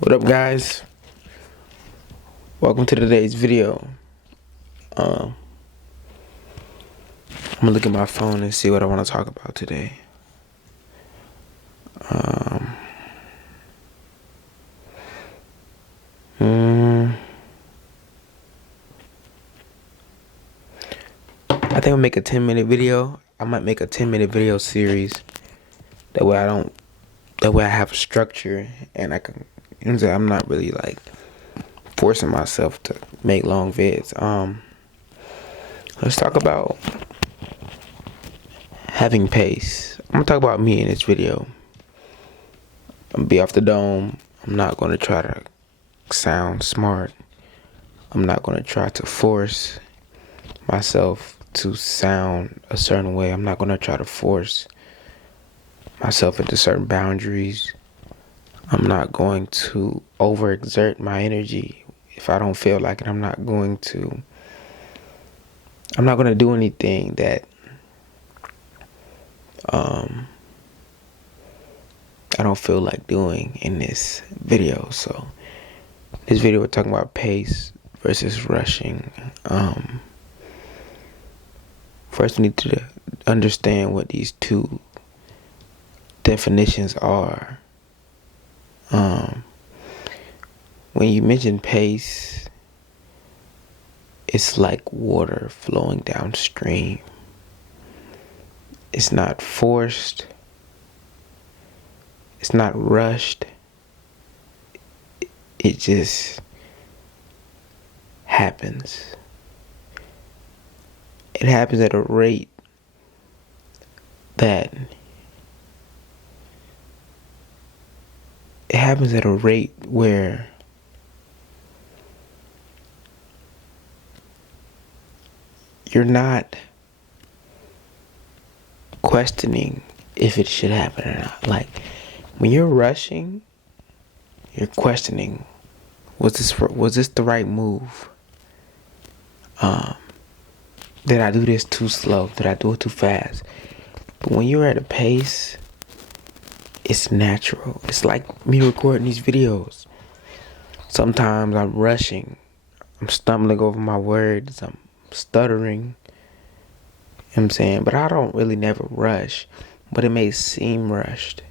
What up, guys? Welcome to today's video. I'm gonna look at my phone and see what I want to talk about today. I think I'll make a 10-minute video. I might make a 10-minute video series. That way I have a structure and I can, you know what I'm saying? I'm not really like forcing myself to make long vids. Let's talk about having pace. I'm gonna talk about me in this video. I'm gonna be off the dome. I'm not gonna try to sound smart. I'm not gonna try to force myself to sound a certain way. I'm not gonna try to force myself into certain boundaries. I'm not going to overexert my energy. If I don't feel like it, I'm not going to do anything that I don't feel like doing in this video. So this video we're talking about pace versus rushing. First we need to understand what these two definitions are. When you mention pace, it's like water flowing downstream. It's not forced. It's not rushed. It just happens. It happens at a rate where you're not questioning if it should happen or not. Like when you're rushing, you're questioning, was this the right move? Did I do this too slow? Did I do it too fast? But when you're at a pace, it's natural. It's like me recording these videos. Sometimes I'm rushing. I'm stumbling over my words. I'm stuttering. You know what I'm saying? But I don't really never rush. But it may seem rushed.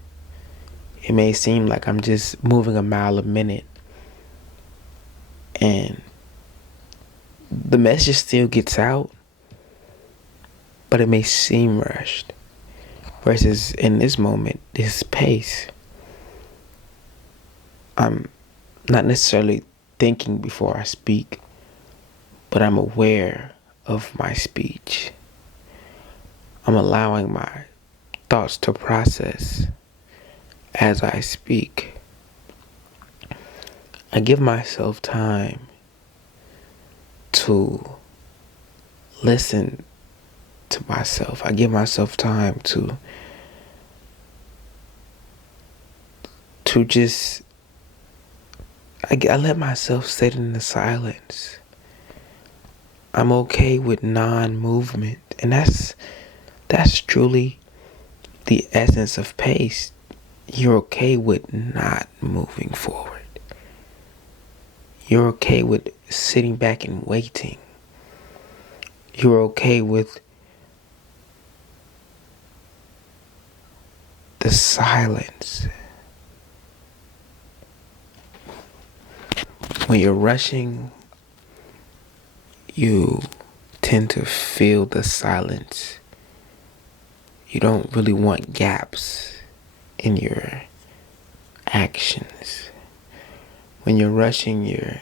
It may seem like I'm just moving a mile a minute. And the message still gets out. But it may seem rushed. Versus in this moment, this pace, I'm not necessarily thinking before I speak, but I'm aware of my speech. I'm allowing my thoughts to process as I speak. I give myself time to listen to myself. I give myself time to just, I let myself sit in the silence. I'm okay with non-movement. And that's truly the essence of pace. You're okay with not moving forward. You're okay with sitting back and waiting. You're okay with the silence. When you're rushing, you tend to feel the silence. You don't really want gaps in your actions. When you're rushing, you're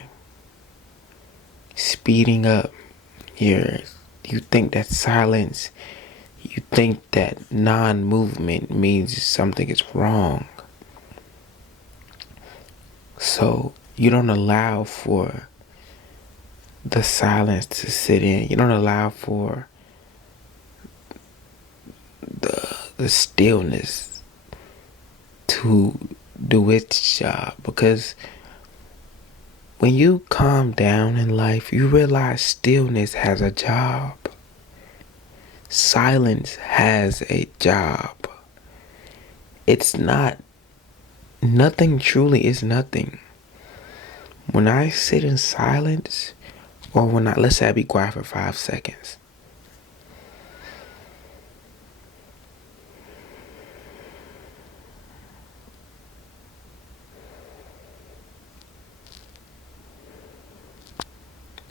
speeding up. You think that silence, you think that non-movement means something is wrong. So you don't allow for the silence to sit in. You don't allow for the stillness to do its job. Because when you calm down in life, you realize stillness has a job. Silence has a job. It's not, nothing truly is nothing. When I sit in silence, or let's say I be quiet for 5 seconds.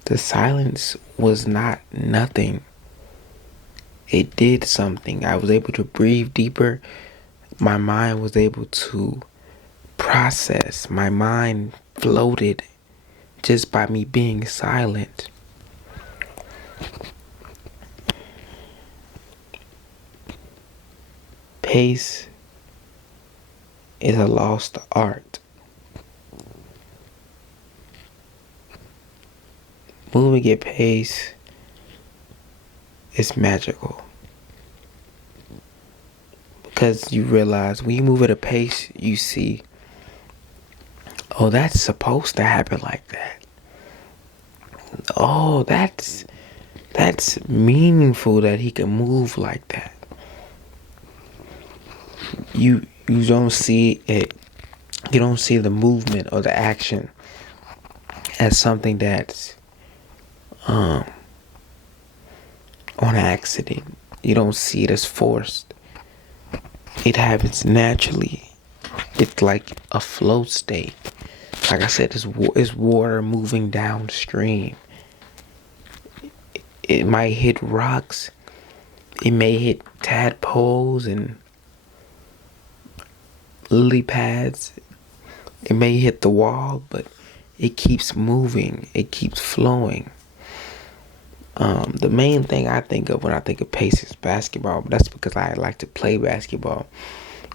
The silence was not nothing. It did something. I was able to breathe deeper. My mind was able to process. My mind floated just by me being silent. Pace is a lost art. Moving at pace is magical. Because you realize when you move at a pace, you see, oh, that's supposed to happen like that. Oh, that's meaningful that he can move like that. You don't see it. You don't see the movement or the action as something that's on accident. You don't see it as forced. It happens naturally. It's like a flow state. Like I said, it's water moving downstream. It might hit rocks. It may hit tadpoles and lily pads. It may hit the wall, but it keeps moving. It keeps flowing. The main thing I think of when I think of pace is basketball. But that's because I like to play basketball.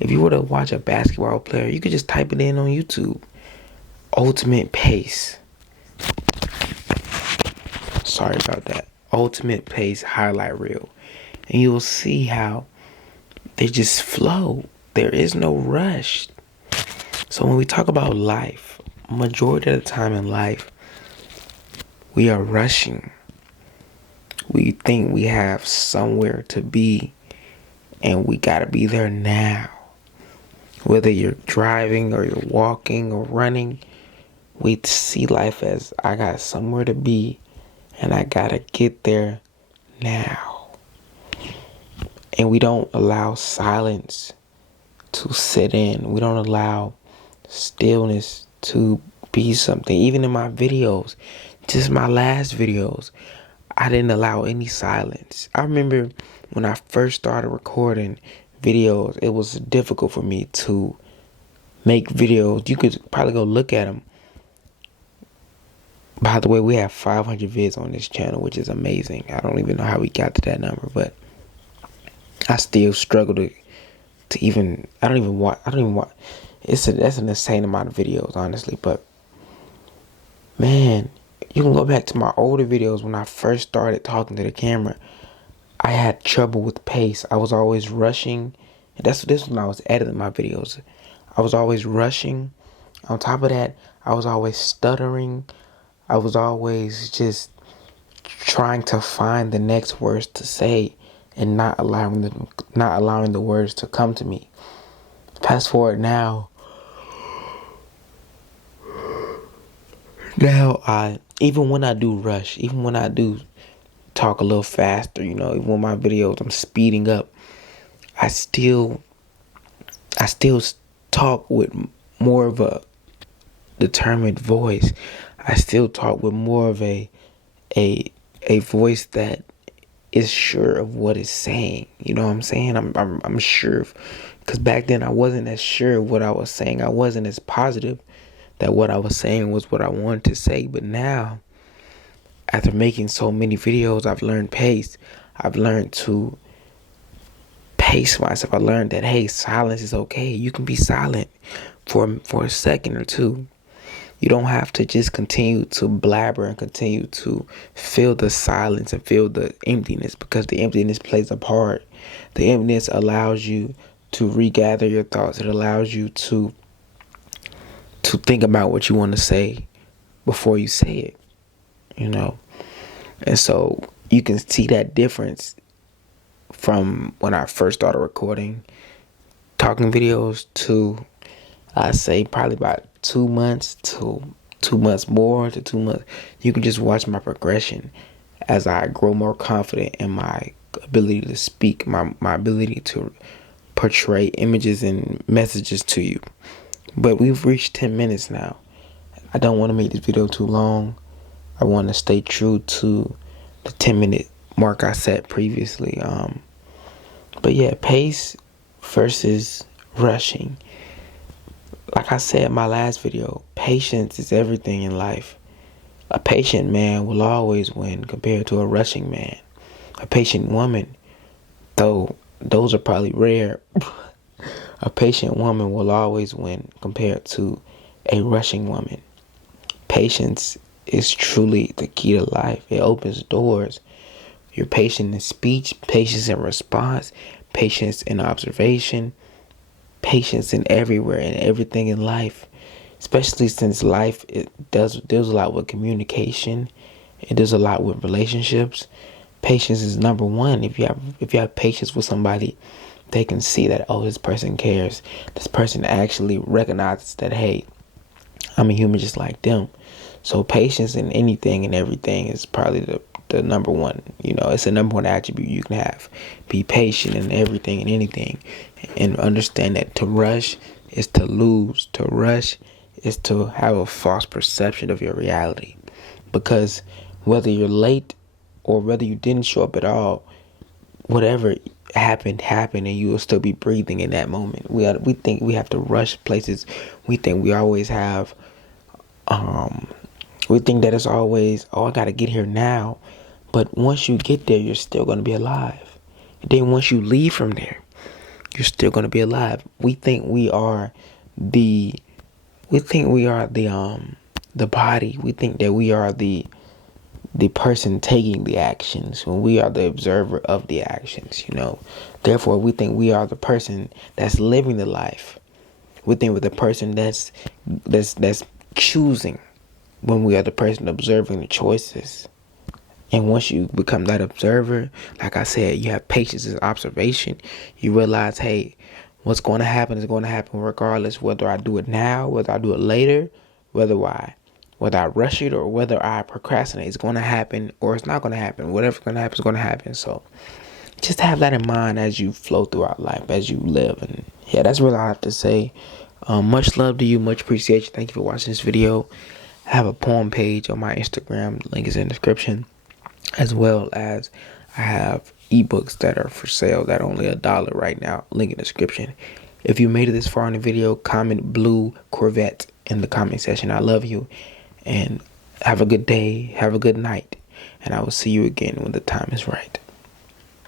If you were to watch a basketball player, you could just type it in on YouTube. Ultimate pace. Sorry about that. Ultimate pace highlight reel. And you'll see how they just flow. There is no rush. So when we talk about life, majority of the time in life, we are rushing. We think we have somewhere to be, and we gotta be there now. Whether you're driving or you're walking or running, we see life as I got somewhere to be, and I gotta get there now. And we don't allow silence to sit in. We don't allow stillness to be something. Even in my videos, just my last videos, I didn't allow any silence. I remember when I first started recording videos, it was difficult for me to make videos. You could probably go look at them. By the way, we have 500 vids on this channel, which is amazing. I don't even know how we got to that number, but I still struggle to even. I don't even watch. That's an insane amount of videos, honestly. But man, you can go back to my older videos when I first started talking to the camera. I had trouble with pace. I was always rushing. And this was when I was editing my videos. I was always rushing. On top of that, I was always stuttering. I was always just trying to find the next words to say and not allowing the words to come to me. Fast forward now. Now even when I do rush, even when I do talk a little faster, even when my videos I'm speeding up, I still talk with more of a determined voice. I still talk with more of a voice that is sure of what it's saying. You know what I'm saying? I'm sure, because back then I wasn't as sure of what I was saying. I wasn't as positive that what I was saying was what I wanted to say. But now, after making so many videos, I've learned pace. I've learned to pace myself. I learned that, hey, silence is okay. You can be silent for a second or two. You don't have to just continue to blabber and continue to feel the silence and feel the emptiness, because the emptiness plays a part. The emptiness allows you to regather your thoughts. It allows you to think about what you want to say before you say it, And so you can see that difference from when I first started recording talking videos to, I say, probably about 2 months to 2 months more to 2 months. You can just watch my progression as I grow more confident in my ability to speak, my ability to portray images and messages to you. But we've reached 10 minutes now. I don't want to make this video too long. I want to stay true to the 10-minute mark I set previously. But yeah, pace versus rushing. Like I said in my last video, patience is everything in life. A patient man will always win compared to a rushing man. A patient woman, though those are probably rare, a patient woman will always win compared to a rushing woman. Patience is truly the key to life. It opens doors. You're patient in speech, patience in response, patience in observation, patience in everywhere and everything in life. Especially since life deals a lot with communication. It does a lot with relationships. Patience is number one. If you have patience with somebody, they can see that, oh, this person cares. This person actually recognizes that, hey, I'm a human just like them. So patience in anything and everything is probably the number one. It's the number one attribute you can have. Be patient in everything and anything. And understand that to rush is to lose. To rush is to have a false perception of your reality. Because whether you're late or whether you didn't show up at all, whatever happened, and you will still be breathing in that moment. We think we have to rush places. We think we always have we think that it's always, oh, I gotta get here now. But once you get there, you're still gonna be alive. And then once you leave from there, you're still gonna be alive. We think we are the body. We think that we are the person taking the actions when we are the observer of the actions. Therefore we think we are the person that's living the life. We think we're the person that's choosing, when we are the person observing the choices. And once you become that observer, like I said, you have patience and observation. You realize, hey, what's going to happen is going to happen regardless, whether I do it now, whether I do it later, whether I rush it or whether I procrastinate. It's going to happen or it's not going to happen. Whatever's going to happen is going to happen. So just have that in mind as you flow throughout life, as you live. And yeah, that's really all I have to say. Much love to you. Much appreciation. Thank you for watching this video. I have a poem page on my Instagram. The link is in the description. As well as I have ebooks that are for sale that are only $1 right now. Link in the description. If you made it this far in the video, comment blue Corvette in the comment section. I love you. And have a good day. Have a good night. And I will see you again when the time is right.